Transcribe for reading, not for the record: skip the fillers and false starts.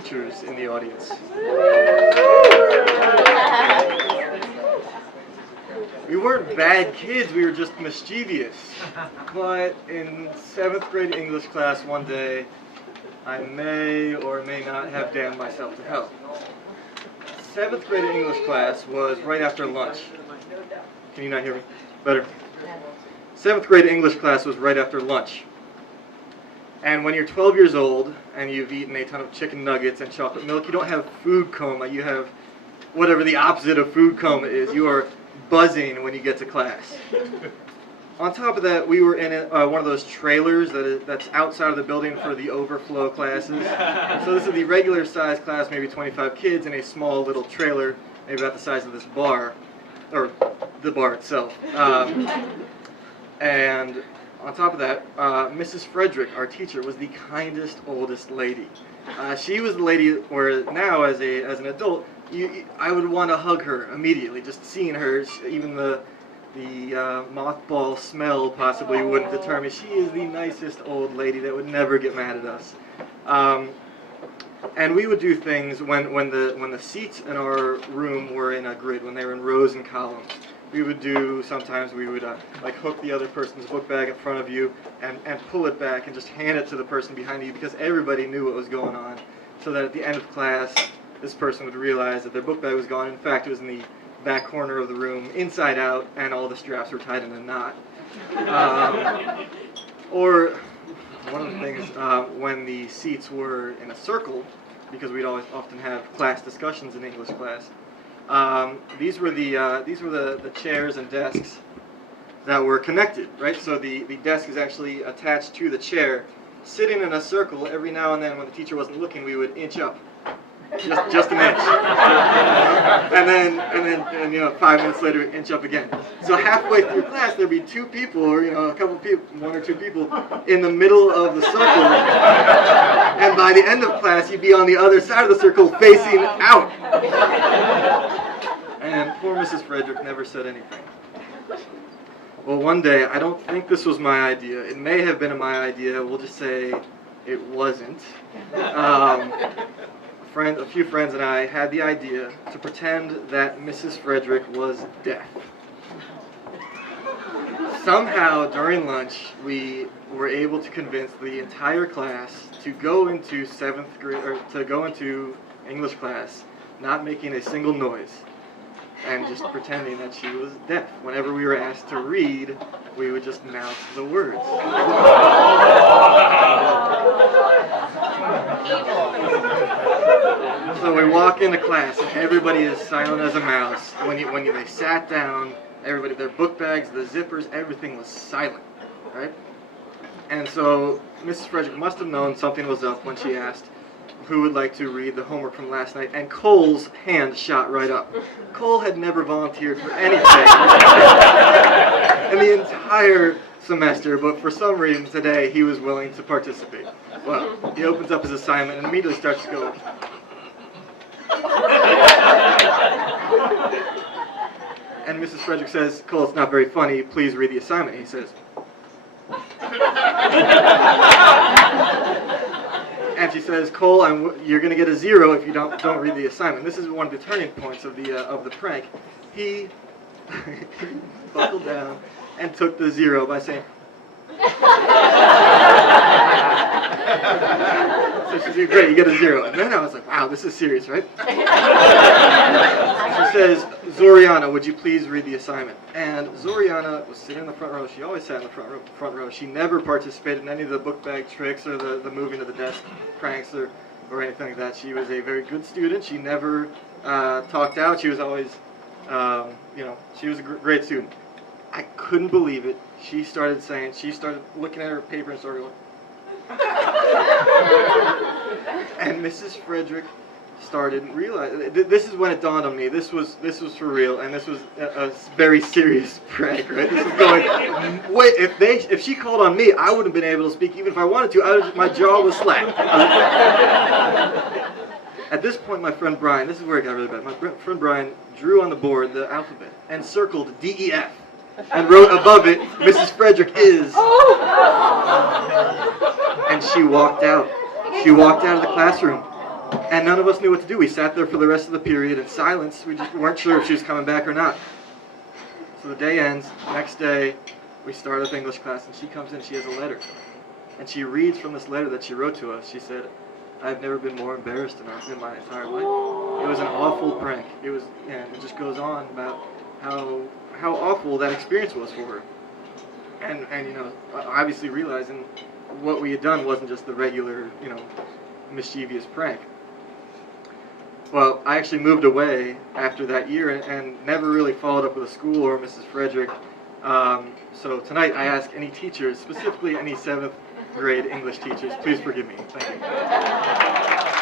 teachers in the audience. We weren't bad kids, we were just mischievous. But in 7th grade English class one day, I may or may not have damned myself to hell. 7th grade English class was right after lunch. Can you not hear me? Better. 7th grade English class was right after lunch. And when you're 12 years old and you've eaten a ton of chicken nuggets and chocolate milk, you don't have food coma, you have whatever the opposite of food coma is. You are buzzing when you get to class. On top of that, we were in one of those trailers that's outside of the building for the overflow classes. So this is the regular size class, maybe 25 kids in a small little trailer, maybe about the size of this bar, or the bar itself. And on top of that, Mrs. Frederick, our teacher, was the kindest, oldest lady. She was the lady where now, as an adult, I would want to hug her immediately. Just seeing her, even the mothball smell possibly wouldn't deter me. She is the nicest old lady that would never get mad at us. And we would do things when the seats in our room were in a grid, when they were in rows and columns. Sometimes we would like hook the other person's book bag in front of you and pull it back and just hand it to the person behind you, because everybody knew what was going on, so that at the end of class this person would realize that their book bag was gone. In fact, it was in the back corner of the room, inside out, and all the straps were tied in a knot. Or one of the things, when the seats were in a circle, because we'd often have class discussions in English class, these were the chairs and desks that were connected, right? So the desk is actually attached to the chair. Sitting in a circle, every now and then when the teacher wasn't looking, we would inch up. Just an inch. And then 5 minutes later, inch up again. So halfway through class, there'd be two people, or a couple people, one or two people, in the middle of the circle. And by the end of class, you'd be on the other side of the circle, facing out. And poor Mrs. Frederick never said anything. Well, one day, I don't think this was my idea. It may have been my idea. We'll just say it wasn't. A few friends and I had the idea to pretend that Mrs. Frederick was deaf. Somehow, during lunch, we were able to convince the entire class to go into 7th grade, or to go into English class, not making a single noise, and just pretending that she was deaf. Whenever we were asked to read, we would just mouth the words. So we walk into class and everybody is silent as a mouse. When they sat down, everybody, their book bags, the zippers, everything was silent, right? And so Mrs. Frederick must have known something was up when she asked who would like to read the homework from last night, and Cole's hand shot right up. Cole had never volunteered for anything in the entire semester, but for some reason today he was willing to participate. Well, he opens up his assignment and immediately starts to go. And Mrs. Frederick says, "Cole, it's not very funny. Please read the assignment." He says. And she says, "Cole, you're going to get a 0 if you don't read the assignment." This is one of the turning points of the prank. He buckled down and took the 0 by saying. So she said, "Great, you get a 0." And then I was like, "Wow, this is serious, right?" She says, "Zoriana, would you please read the assignment?" And Zoriana was sitting in the front row. She always sat in the front row. She never participated in any of the book bag tricks or the moving to the desk pranks or anything like that. She was a very good student. She never talked out. She was always, she was a great student. I couldn't believe it. She started looking at her paper and started going. And Mrs. Frederick started realizing, this is when it dawned on me, this was for real, and this was a very serious prank, right? This was going, wait, if she called on me, I wouldn't have been able to speak even if I wanted to. My jaw was slack. At this point, my friend Brian, this is where it got really bad, my friend Brian drew on the board the alphabet and circled DEF and wrote above it, "Mrs. Frederick is." And she walked out. She walked out of the classroom. And none of us knew what to do. We sat there for the rest of the period in silence. We just weren't sure if she was coming back or not. So the day ends. Next day, we start up English class, and she comes in. She has a letter. And she reads from this letter that she wrote to us. She said, "I've never been more embarrassed in my entire life." It was an awful prank. It was, and it just goes on about how awful that experience was for her. And you know, obviously realizing what we had done wasn't just the regular, you know, mischievous prank. Well, I actually moved away after that year and never really followed up with a school or Mrs. Frederick. So tonight I ask any teachers, specifically any 7th grade English teachers, please forgive me. Thank you.